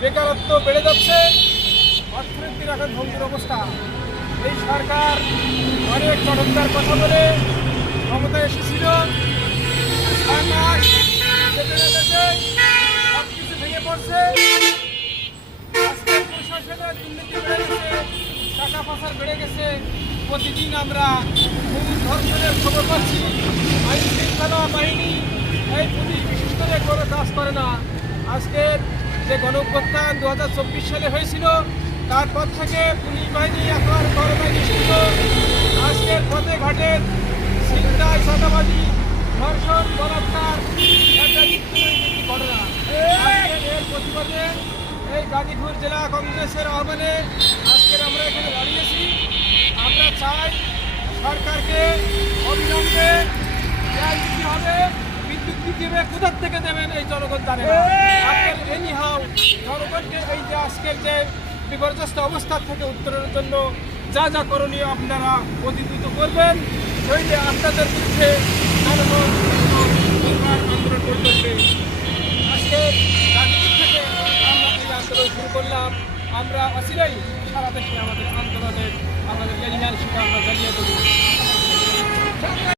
বেকারত্ব বেড়ে যাচ্ছে, অর্থনীতির এখন ভঙ্গুর অবস্থা। এই সরকার অনেক চটকদার কথা বলে ক্ষমতায় এসেছিল, 6 মাস যেতে না যেতে সব কিছু ভেঙে পড়ছে। আজকে প্রশাসনের দুর্নীতি বেড়ে গেছে, টাকা পাচার বেড়ে গেছে। প্রতিদিন আমরা খুন ধর্ষণের খবর পাচ্ছি। আইন শৃঙ্খলা বাহিনী, এই পুলিশ বিশেষ করে কোনো কাজ করে না। আজকের যে গণঅভ্যুত্থান 2024 সালে হয়েছিল, তারপর থেকে পুলিশ বাহিনী এখন বড় বাহিনী ছিল। আজকের পথে ঘাটে ছিনতাই, চাঁদাবাজি, ধর্ষণ, বলাৎকার একটা নিত্যনৈমিত্তিক ঘটনা। আজকের এর প্রতিবাদে এই গাজীপুর জেলা কংগ্রেসের আহ্বানে আজকের আমরা এখানে দাঁড়িয়েছি। আমরা চাই সরকারকে অবিলম্বে ন্যায় দিতে হবে। বিদ্যুৎ দিবে, কোথার থেকে দেবেন এই জনগণ জানে না। আপনার এনিহাও জনগণকে এই যে আজকের যে বিপর্যস্ত অবস্থা থেকে উত্তরণের জন্য যা যা করণীয় আপনারা প্রতিদ্রুত করবেন, নইলে আপনাদের বিরুদ্ধে জনগণ আন্দোলন করে চলবে। আজকে গাজীপুর থেকে আমরা এই আন্দোলন শুরু করলাম। আমরা অচিরেই সারা দেশে আমাদের আন্দোলনের আমাদের সেটা আমরা জানিয়ে দেবো।